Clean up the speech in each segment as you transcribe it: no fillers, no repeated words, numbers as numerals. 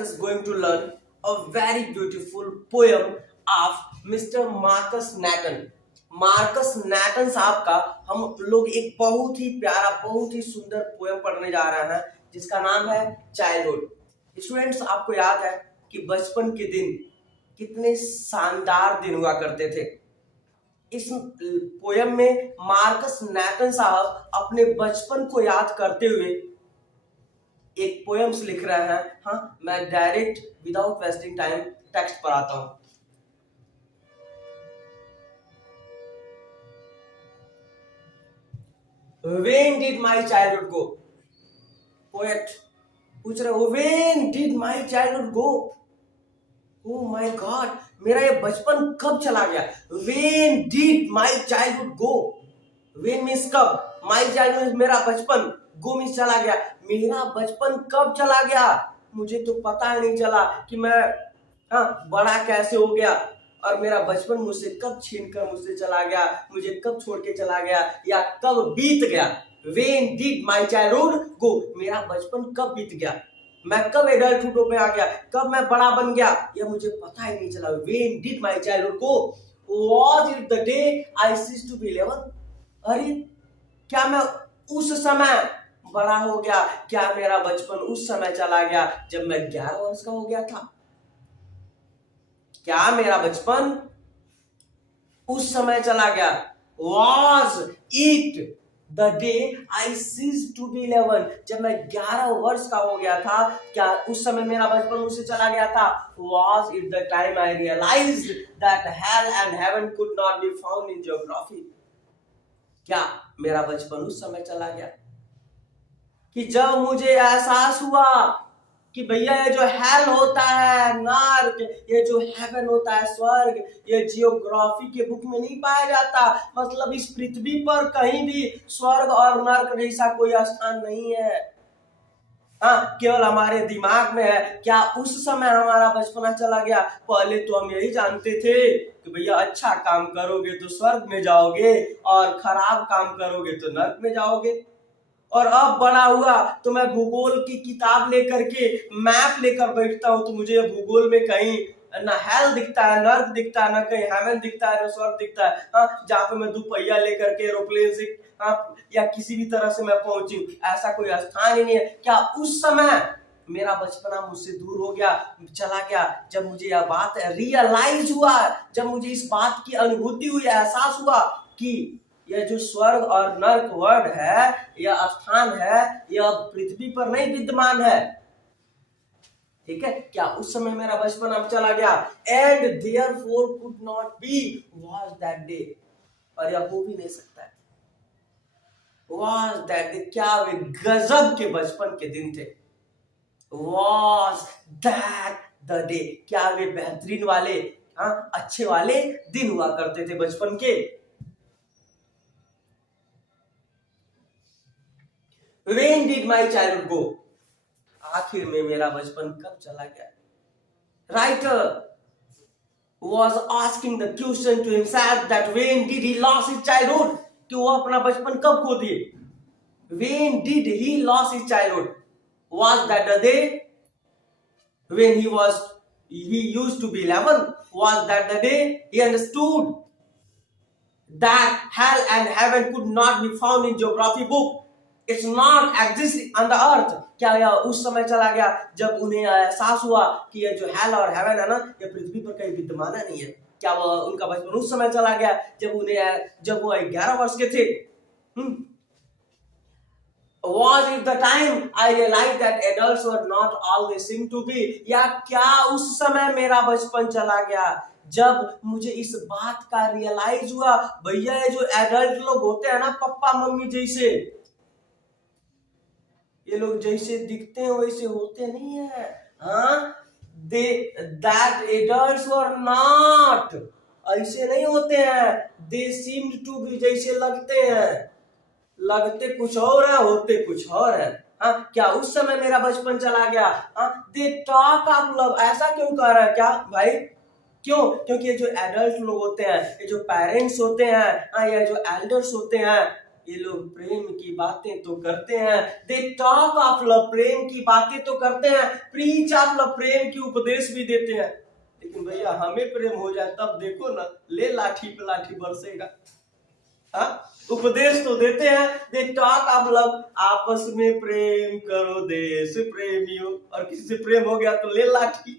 just going to learn a very beautiful poem of Mr. Marcus Nathan. Marcus Nathan साहब का हम लोग एक बहुत ही प्यारा, बहुत ही सुंदर पोएम पढ़ने जा रहे हैं जिसका नाम है चाइल्डहुड। स्टूडेंट्स, आपको याद है कि बचपन के दिन कितने शानदार दिन हुआ करते थे। इस पोएम में मार्कस नैटन साहब अपने बचपन को याद करते हुए एक पोएम्स लिख रहे हैं। हाँ, मैं direct without wasting time text पढ़ाता हूं। When did my childhood go? Poet पूछ रहे हो, when did my childhood go? Oh my God, मेरा ये बचपन कब चला गया? When did my childhood go? When means कब, my childhood means मेरा बचपन, go means चला गया। मेरा बचपन कब चला गया? मुझे तो पता ही नहीं चला कि मैं बड़ा कैसे हो गया और मेरा बचपन मुझसे कब छीनकर मुझसे चला गया, मुझे कब छोड़ के चला गया या कब बीत गया। When did my childhood go? मेरा बचपन कब बीत गया, मैं कब एडल्टहुड में आ गया, कब मैं बड़ा बन गया, यह मुझे पता ही नहीं चला। When did my childhood go? Was it the day I ceased to be 11? अरे क्या मैं उस समय बड़ा हो गया? क्या मेरा बचपन उस समय चला गया जब मैं 11 वर्ष का हो गया था? क्या मेरा बचपन उस समय चला गया? Was it the day I ceased to be 11? जब मैं 11 वर्ष का हो गया था, क्या उस समय मेरा बचपन मुझसे चला गया था? Was it the time I realized that hell and heaven could not be found in geography? क्या मेरा बचपन उस समय चला गया कि जब मुझे एहसास हुआ कि भैया ये जो हेल होता है नर्क, ये जो हेवन होता है स्वर्ग, ये जियोग्राफी के बुक में नहीं पाया जाता। मतलब इस पृथ्वी पर कहीं भी स्वर्ग और नर्क जैसा कोई स्थान नहीं है, केवल हमारे दिमाग में है। क्या उस समय हमारा बचपना चला गया? पहले तो हम यही जानते थे कि भैया अच्छा काम करोगे तो स्वर्ग में जाओगे और खराब काम करोगे तो नर्क में जाओगे। और अब बड़ा हुआ तो मैं भूगोल की किताब लेकर के मैप लेकर बैठता हूं तो मुझे भूगोल में कहीं ना हेल दिखता है, नर्क दिखता है, ना कहीं हेवन दिखता है, ना स्वर्ग दिखता है। जहाँ पे मैं दुपहिया लेकर के एरोप्लेन से या किसी भी तरह से मैं पहुंचूं, ऐसा कोई स्थान ही नहीं है। क्या उस समय मेरा बचपना मुझसे दूर हो गया, चला गया, जब मुझे यह बात रियलाइज हुआ, जब मुझे इस बात की अनुभूति हुई, एहसास हुआ कि यह जो स्वर्ग और नर्क वर्ड है, यह स्थान है, यह पृथ्वी पर नहीं विद्यमान है। ठीक है, क्या उस समय मेरा बचपन अब चला गया? And therefore could not be was that day, और यह हो भी नहीं सकता है। was that day, क्या वे गजब के बचपन के दिन थे। was that the day, क्या वे बेहतरीन वाले अच्छे वाले दिन हुआ करते थे बचपन के। When did my childhood go? आखिर में मेरा बचपन कब चला गया? Writer was asking the question to himself that when did he lost his childhood? कि वो अपना बचपन कब खो दिए? When did he lost his childhood? Was that the day when he used to be 11? Was that the day he understood that hell and heaven could not be found in geography book? It's not exist on the earth. क्या यह उस समय चला गया जब उन्हें एहसास हुआ कि ये जो हेल और हेवन है ना, ये पृथ्वी पर कहीं विद्यमान नहीं है? क्या वह उनका बचपन उस समय चला गया जब वो 11 वर्ष के थे? Was it the time I realized that adults were not all they seem to be? या क्या उस समय मेरा बचपन चला गया जब मुझे इस बात का रियलाइज हुआ, भैया ये जो एडल्ट लोग होते हैं ना, पप्पा मम्मी जैसे, ये लोग जैसे दिखते हैं वैसे होते नहीं है। that adults were not, ऐसे नहीं होते हैं। they seemed to be, जैसे लगते हैं, लगते कुछ और है, होते कुछ और है। क्या उस समय मेरा बचपन चला गया? they talk of love, ऐसा क्यों कह रहा है? क्या भाई क्यों? क्योंकि ये जो एडल्ट लोग होते हैं, ये जो पेरेंट्स होते हैं, ये जो एल्डर्स होते हैं, ये लोग प्रेम की बातें तो करते हैं, दे टॉक ऑफ लव, प्रेम की बातें तो करते हैं, प्रीच ऑफ लव, प्रेम की उपदेश भी देते हैं, लेकिन भैया हमें प्रेम हो जाए तब देखो ना, ले लाठी पे लाठी बरसेगा। उपदेश तो देते हैं, दे टॉक ऑफ लव, आपस में प्रेम करो देश प्रेमियों, और किसी से प्रेम हो गया तो ले लाठी।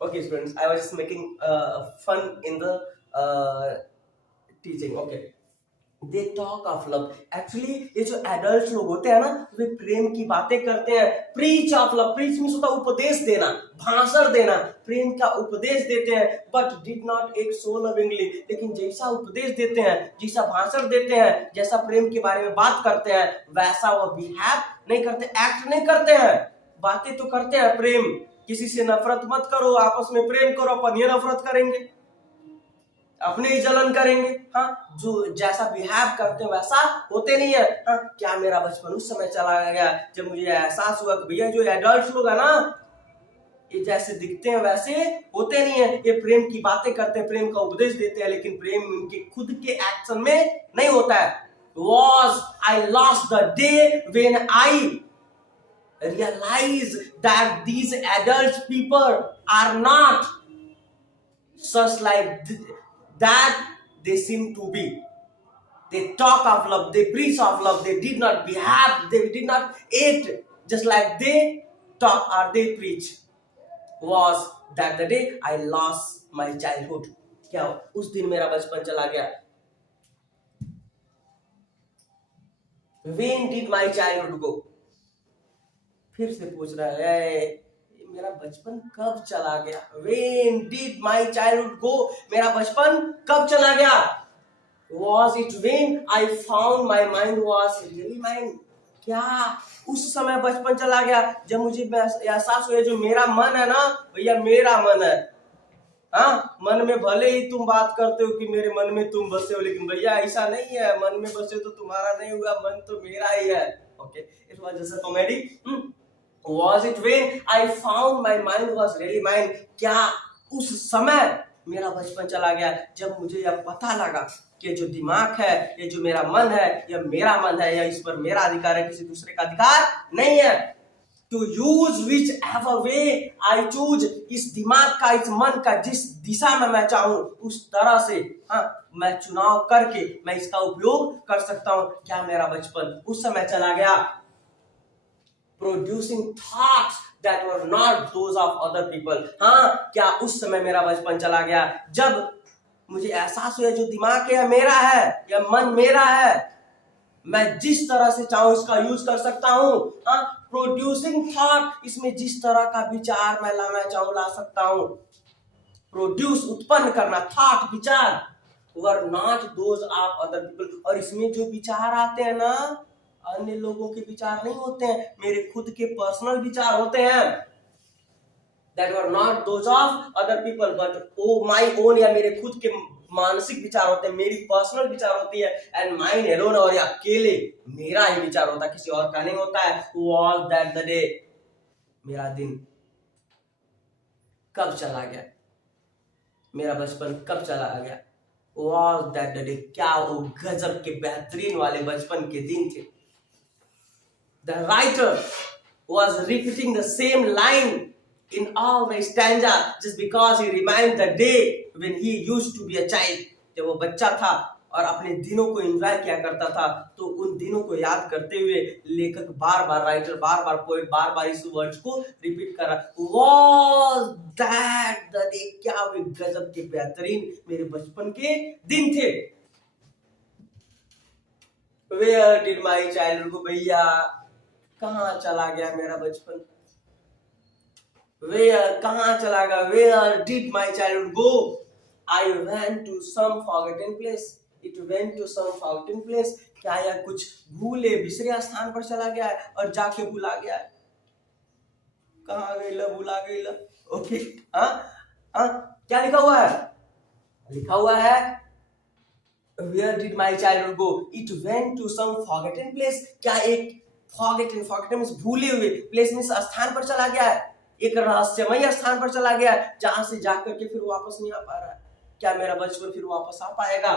Okay students, I was just making fun in the teaching. Okay, they talk of love. Actually ये जो एडल्ट लोग होते हैं ना, वे प्रेम की बातें करते हैं, preach of love, preach means होता उपदेश देना, भाषण देना, प्रेम का उपदेश देते हैं, but did not act so lovingly, लेकिन जैसा उपदेश देते हैं, जैसा भाषण देते हैं, जैसा प्रेम के बारे में बात करते हैं, वैसा वो बिहेव नहीं करते, एक्ट नहीं करते हैं। बातें तो करते हैं प्रेम, किसी से नफरत मत करो, आपस में प्रेम करो, अपन ये नफरत करेंगे, अपने ही जलन करेंगे। हाँ, जो जैसा बिहेव करते हैं वैसा होते नहीं है। हाँ, क्या मेरा बचपन उस समय चला गया जब मुझे एहसास हुआ कि भैया जो एडल्ट लोग है ना, ये जैसे दिखते हैं वैसे होते नहीं है, ये प्रेम की बातें करते हैं, प्रेम का उपदेश देते हैं, लेकिन प्रेम इनके खुद के एक्शन में नहीं होता है। Was I lost the day when I realize that these adult people are not such like that they seem to be. They talk of love, they preach of love, they did not behave, they did not act just like they talk or they preach. Was that the day I lost my childhood? क्या उस दिन मेरा बचपन चला गया? When did my childhood go? फिर से पूछ रहा है, मेरा बचपन कब चला गया? When did my childhood go? मेरा बचपन कब चला गया? Was it when I found my mind was really mine? क्या उस समय बचपन चला गया जब मुझे एहसास हुआ जो मेरा मन है ना भैया मेरा मन है। हाँ, मन में भले ही तुम बात करते हो कि मेरे मन में तुम बसे हो, लेकिन भैया ऐसा नहीं है, मन में बसे तो तुम्हारा नहीं हुआ, मन तो मेरा ही है। Okay, it was just a comedy. Was it when I found my mind was really mine? क्या उस समय मेरा बचपन चला गया जब मुझे यह पता लगा कि जो दिमाग है, ये जो मेरा मन है, यह मेरा मन है, या इस पर मेरा अधिकार है, किसी दूसरे का अधिकार नहीं है। To use whichever way I choose, इस दिमाग का, इस मन का जिस दिशा में मैं चाहूं उस तरह से मैं चुनाव करके मैं इसका उपयोग कर सकता हूं। क्या मेरा बचपन उस समय चला गया? Producing thoughts that were not those of other people. हाँ, क्या उस समय मेरा बचपन चला गया जब मुझे एहसास हुआ जो दिमाग है मेरा है, या मन मेरा है, मैं जिस तरह से चाहूं इसका यूज कर सकता हूं। हाँ, प्रोड्यूसिंग थॉट, इसमें जिस तरह का विचार मैं लाना चाहूं ला सकता हूं। प्रोड्यूस, उत्पन्न करना, थॉट, विचार, were not those of other people, और इसमें जो विचार आते हैं ना, अन्य लोगों के विचार नहीं होते हैं, मेरे खुद के पर्सनल विचार होते हैं। That were not those of other people, but my own, या मेरे खुद के मानसिक विचार होते हैं, मेरी पर्सनल विचार होती है। And mine alone, और ये अकेले मेरा ही विचार होता है, किसी और का नहीं होता है। Was that the day, मेरा दिन कब चला गया, मेरा बचपन कब चला गया? Was that the day, क्या वो गजब के बेहतरीन वाले बचपन के दिन थे। The writer was repeating the same line in all the stanza just because he reminded the day when he used to be a child. जब वो बच्चा था और अपने दिनों को एंजॉय किया करता था, तो उन दिनों को याद करते हुए लेखक बार बार, राइटर बार बार, पोएट बार बार इस वर्ड्स को रिपीट कर रहा। Was that the day, क्या वे गजब के बेहतरीन मेरे बचपन के दिन थे। Where did my childhood go? भैया कहाँ चला गया मेरा बचपन? Where, कहाँ चला गया? Where did my childhood go? I went to some forgotten place. It went to some forgotten place. क्या यह कुछ भूले बिसरे स्थान पर चला गया है और जाके भुला गया है? कहाँ गई ला, भुला गई ला। ओके, क्या लिखा हुआ है? लिखा हुआ है Where did my childhood go? It went to some forgotten place. क्या एक forgotten means भूले हुए, place means स्थान पर चला गया है, एक रहस्यमय स्थान पर चला गया है, जहां से जाकर के फिर वापस नहीं आ पा रहा है। क्या मेरा बचपन फिर वापस आ पाएगा?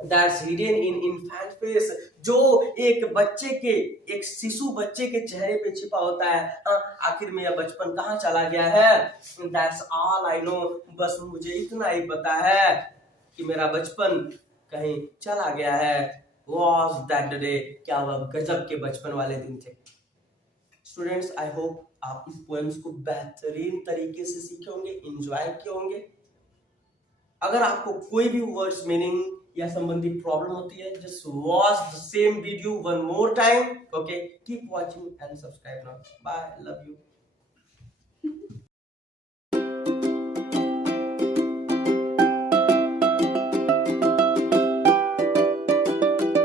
That's hidden in infant face, जो एक शिशु बच्चे के चेहरे पे छिपा होता है। आखिर में यह बचपन कहाँ चला गया है? दैट्स ऑल आई नो, बस मुझे इतना ही पता है कि मेरा बचपन कहीं चला गया है। वॉज दैट डे, क्या वह गजब के बचपन वाले दिन थे। स्टूडेंट्स, आई होप आप इस पोएम्स को बेहतरीन तरीके से सीखे होंगे, एंजॉय किए होंगे। अगर आपको कोई भी वर्ड्स मीनिंग या संबंधी प्रॉब्लम होती है, just watch the same video one more time. Okay, keep watching and subscribe now. Bye, love you.